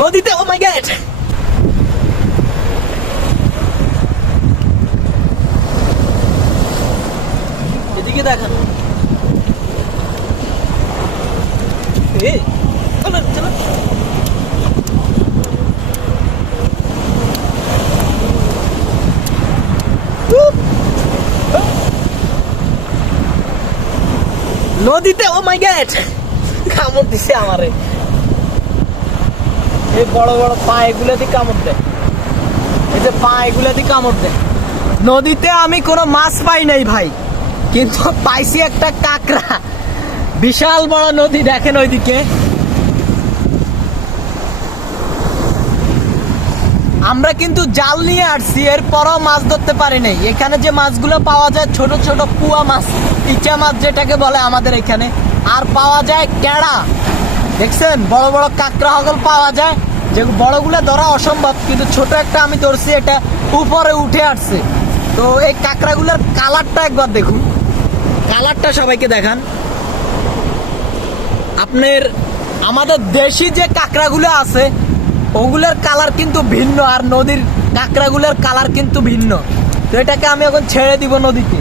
নদীতে ও মাই গড এদিকে দেখান। নদীতে ও মাই গড কামড় দিছে আমারে। এই বড় বড় পা এগুলো কামড় দেয়। এই যে পা এগুলো কামড় দেয়। নদীতে আমি কোনো মাছ পাই নাই ভাই, কিন্তু পাইছি একটা কাকড়া। বিশাল বড় নদী, দেখেন ওইদিকে। আমরা কিন্তু জাল নিয়ে আসছি, এরপরও মাছ ধরতে পারি নাই। এখানে যে মাছগুলো পাওয়া যায়, ছোট ছোট পুয়া মাছ ইচা মাছ যেটাকে বলে আমাদের এখানে। আর পাওয়া যায় ক্যাড়া দেখছেন? বড় বড় কাঁকড়া হগল পাওয়া যায়। যে বড়গুলো ধরা অসম্ভব, কিন্তু ছোট একটা আমি ধরছি, এটা উপরে উঠে আসছে। তো এই কাঁকড়াগুলোর কালারটা একবার দেখুন। কালারটা সবাইকে দেখান। আপনার, আমাদের দেশি যে কাঁকড়াগুলো আছে, ওগুলোর কালার কিন্তু ভিন্ন, আর নদীর কাঁকড়াগুলোর কালার কিন্তু ভিন্ন। তো এটাকে আমি এখন ছেড়ে দিব নদীতে।